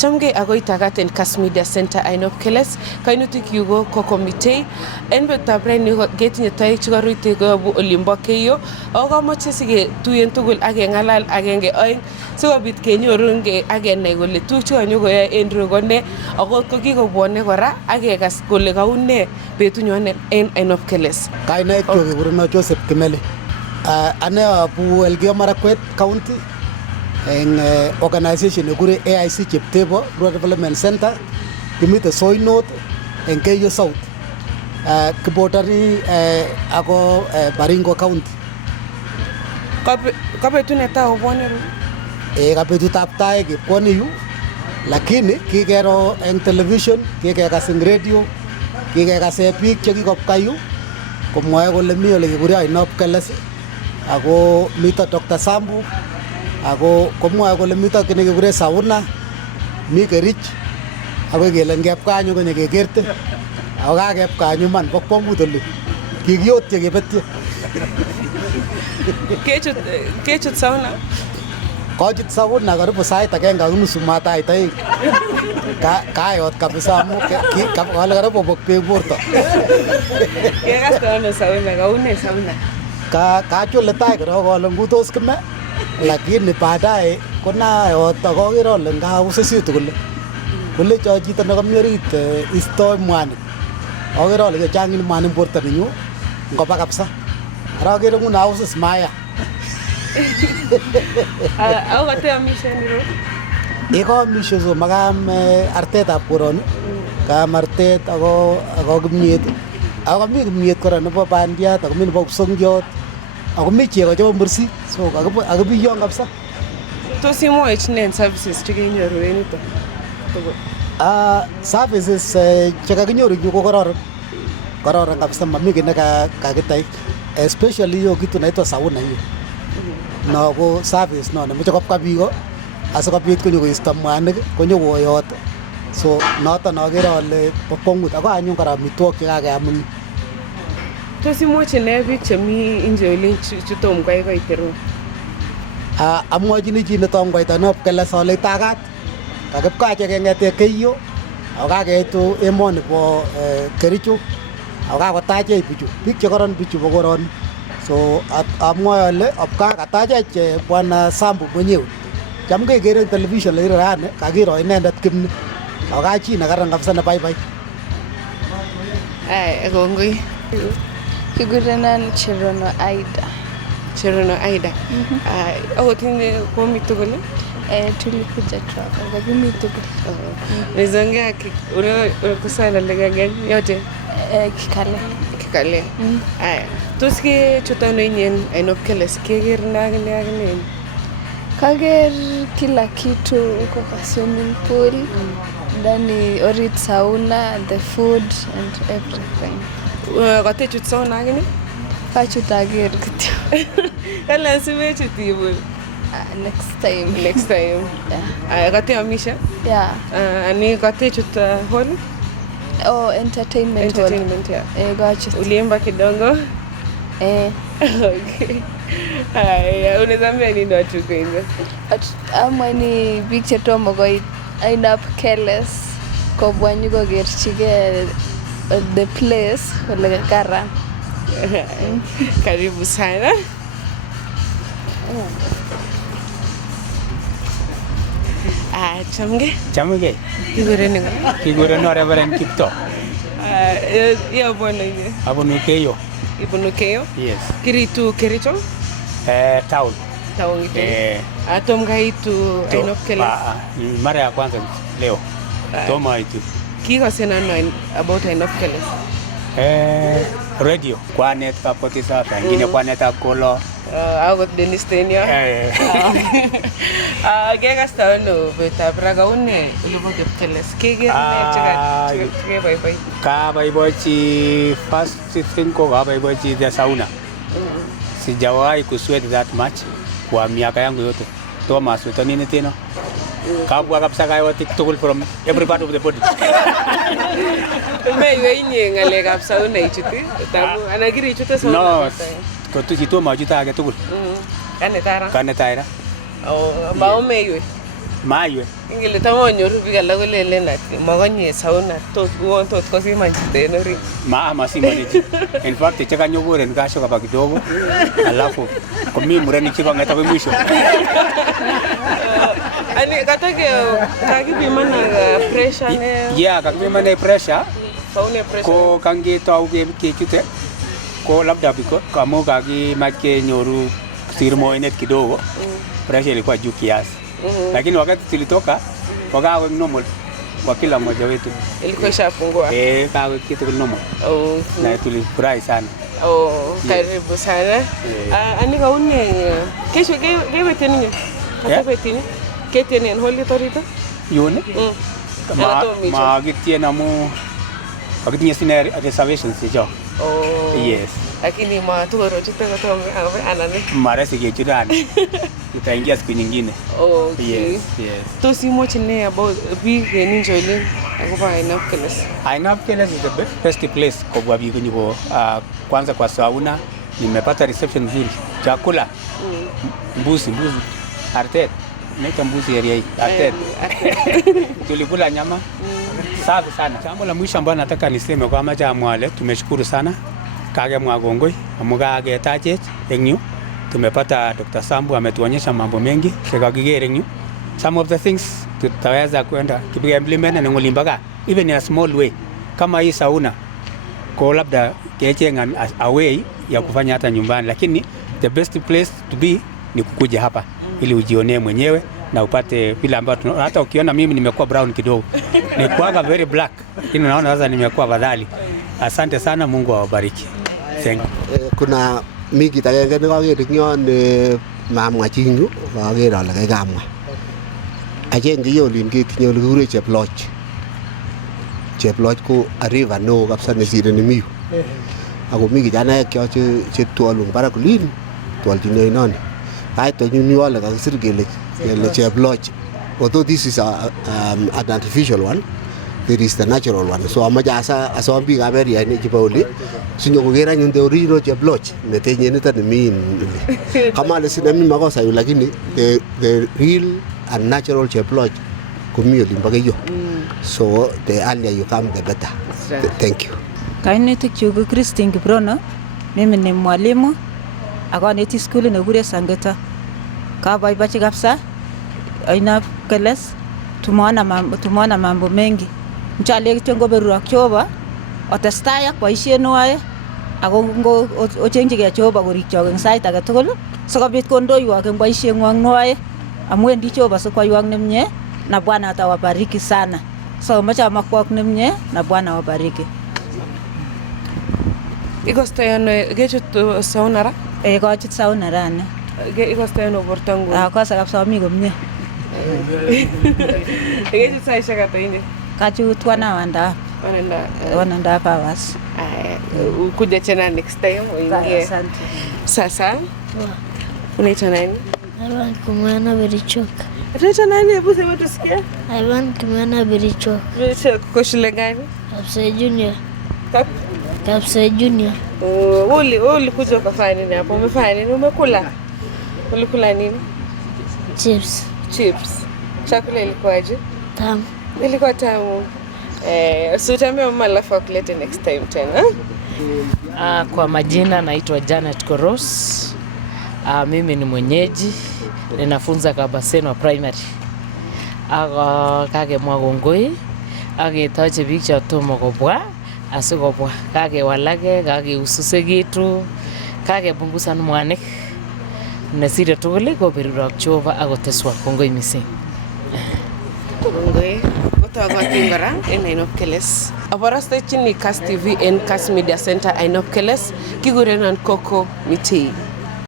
Chamge agoi tagaten Kass Media Center Ainooppkeles kainutik yugo ko committee en betab rani getinye Toēēk Chēgōrutēēchi kobu olimbo Keiyo ako kamoche sige tuyen tugul ak ngalal agenge oeng sikobit kenyorunge ak kenai kole tuguk chekanyokoyoe en ru kone ako ko kikobwone kora ak kekas kole kaune betunyon en Ainooppkeles. Kainaik kyuk kekurenon Joseph Kimeli. Ane abu Elgeyo Marakwet County en organization nekure AIC Cheptebo Rural Development Center kimite Soy North en Keiyo South. Kibotari ako Baringo County. Kabetut netai obwone ru? Kabetutab tai kebwone yu lakini kikero en television, kikekas en radio, kikekas biik chekikobwa yu komwoe kole mi ole kekure Ainooppkeles ako mito Dr. Sambu ako komwoe kole mito kit nekekure sauna, mi Kericho ako kele ngepka nyo konyo kekerte ako kakepka nyo man bo kwongut oli kikiyotye kebetye. Kechut sauna? Kochut sauna karibu sait agenge ak nusu matait aeng. Kayot kabisa amu kale karibu bok beek borto. Kekasta ano sauna? Kaune sauna? Kachule tai korok ale ngutos kime lakini baadaye konayot akoker ale ngausisitu kole cho chito nekami orit istoi mwanik. Akoker ale kechang'in mwanik borto nenyu ngoba kabisa. Ara akere nguno ausis maya. Ako kateamishe niro? Kaamishe so makam artetab koroni. Kaam artet ako kimyet. Ako kami kimyet kora nebo bandiat, ako mi nebo kipsongiot, ako mi chego chebo mursik. So kakibiyon kabisa. Tos imwochi ne services chekenyoru en yuto? Services chekakinyoru yu ko kororon kabisa, mami kiy nekakitai. Especially yo kitu naitwa sauna hiyo. No ko service no nemoche kopka biko asikobit konyokoisto mwanik konyokoyot. So noton akere ale bo kwongut ako anyun kora amitwogik chekakeyam eng yu. Tos imwochi ne biik chemi nje olin chutom koit koiteru? Amwochini chi netom koit Ainooppkeles ale itagat kakipka achek keng'ete Keiyo ako kakeitu emoni bo Kericho ako kakotachech bichu, biik chekoron bichu bo koroni. So amwoe ale opka katachech bwana Sambu mwenyewe. Cham kekere television le rani kakiro inendet kimni. Ako ka chi nekaran kabisa ne baibai. Kongoi. Kikurenon Cherono Aida. Cherono Aida. Ako tinye komi tugul? Tulikuja travel, lakini tugul. Nizongea kusala legagani yote? Kikale. Tos kechut ano inyen Ainooppkeles keker ak ne? Kaker kila kitu uko kwa swimming pool, ndani orit sauna, the food and everything. Katechut sauna akini? Kachut aker kityo. Kala simechut ibul? Next time. Yeah. Kateamisha? Yeah. Ani katechut hall? Oh, entertainment hall. Yeah. Gachut. Uliimba kidogo? Okay. Unazambia nini watu kwenye? Amwani biik chetomo koit Ainooppkeles kobwa nyikokerchigei the place ole kararan. Karibu sana. Chamge. Kikurenon Reverend Kipto. Yo bwana hivi. Abunu Keiyo. Ibunu Keiyo? Yes. Kiritu Kericho? Town. Town gitu. Atomga itu Ainooppkeles. Mara ya kwanza leo. Toma itu. Kiko sena no about Ainooppkeles. Radio kwa net kapotisa pengine kwa net akolo. Ako Dennis Tenio. Kaya kasta no beta braga une Ainooppkeles. Kaya chika bye. Ka bye chi first thing ko ka bye chi the sauna. Sijawahi kusweat that much kwa miaka yangu yote. Thomas utanini tena. Kabwa kabisa kayo tugul from every part of the body. Meyo inye ngale kabisa unaichuti. Tabu anagiri ichute sauna. No. Kotu chito majuta age tugul. Kanetara. Kanetara. Oh, mao meyo. Maiwe. Ingele tamonyoru biik alak kolelen makonye sauna tot kosiman chito en orit. Masimani chi. In fact chekanyokoren kasho kapa kidogo alafu komi murenik chekong'eta kwa mwisho. Ani katake kakipiman pressure ne. Yeah, kakipiman pressure. Sauna pressure. Ko kangetau kechute ko labda biko kama kakimach kenyoru sirmoinet kidogo. Pressure ilikuwa juu kiasi. Lakini wakati tulitoka wakawa normal kwa kila mmoja wetu. Ilikuwa ishapungua. Kawa kitu normal. Na tulifurahi sana. Karibu sana. Ani kaune kesho gewe teni. Katape teni. Keteni en holi torito? Yone? Ma gitiena mo kakitinye sine reservations hicho. Yes. Lakini matoro chito katome anane. Mara sikechurani. Tutaingia siku nyingine. Yes. Tos imuch ne about biik en enjoying akobo Ainooppkeles. Ainooppkeles is the best place kwa biik nyuko. Kwanza kwa sauna nimepata reception nzuri. Chakula. Mbuzi. Artet. Naita mbuzi area hii. Artet. Tulikula nyama. Safi sana. Jambo la mwisho ambalo nataka niseme kwa macha mwale tumeshukuru sana. Kage mwagongoi amukaketachech eng yu. Tumepata Dr. Sambu ametuonyesha mambo mengi kikakigere eng yu. Some of the things tutaweza kwenda kipiga implement na ngulimbaka even in a small way. Kama hii sauna kwa labda kechenga a way ya kufanya hata nyumbani, lakini the best place to be ni kukuja hapa ili ujionee mwenyewe na upate vile ambavyo hata ukiona mimi nimekuwa brown kidogo. Nilikuwa very black. Lakini unaona sasa nimekuwa badali. Asante sana, Mungu awabariki. Thank you. Kuna miki agenge nekakere eng yon mamwa chinyu akere ale kaikamwa. Agenge olin ketinye ole kikure Cheploch. Cheploch ko a river neo kabisa nesire nemi. Ako mi kijanaek cho che twalun barak olin twalchin oinoni. Kaito nyun ale kakisir kele Cheploch. Although this is an artificial one, there is the natural one. So amaja asa biik ab area ni chebo oli sinyo kogera nyun the original Cheploch netenye nito ni mimi. Kama le sinami makosa yu lakini the real and natural Cheploch kumi oli Keiyo. So the earlier you come the better. Thank you. Kainetik chuko Christine Kiprono, mimi ni mwalimu akaneti skuli nekure Sangeta. Kabaibachi kabisa Ainooppkeles tumeona mambo mengi. Mchale kityo ngoberurok Jehova otestai ak boisiet noe ako ngo ochenjige Jehova korikchok eng sait age tugul sikobit kondoiwok eng boisieng'wong noe amu wendi Jehova sikwaiwok nemie na Bwana atawabariki sana. So mache amakwok nemie na Bwana awabariki. Ikostoyano kechut sauna ra? Kochut sauna rani. Ikostoyano borto nguni? Kosa kabisa mi komie. Kechut saishek ata inye? Kachut 1 and a half hours. Kuja tena next time uingie. Asante. Sasa unaitwa nani? Ivan Kumana Kericho. Unaitwa nani? Hebu sema tusikie. Ivan Kumana Kericho. Uko shule gani? Kapsa Junior. Kapsa Junior. Ulikuja ukafanya nini hapo? Umefanya nini? Umekula? Ulikula nini? Chips. Chakula ilikuwaje? Tamu. Ilikuwa tamu. So utaambia mama alafu akulete next time tena. Kwa majina naitwa Janet Koros. Mimi ni mwenyeji. Ninafunza Kabaseno Primary. Kage mwagongoi. Agetoche biik chotomo kobwa asikobwa. Kage walage, kage ususegitu, kage pungusan mwanik. Nesire tugul koberurok Jehova akoteswa kongoi mising. Kongoi. Kotokotin kora en Ainooppkeles. Aborostechin Kass TV en Kass Media Center Ainooppkeles kikurenon Coco Mitei.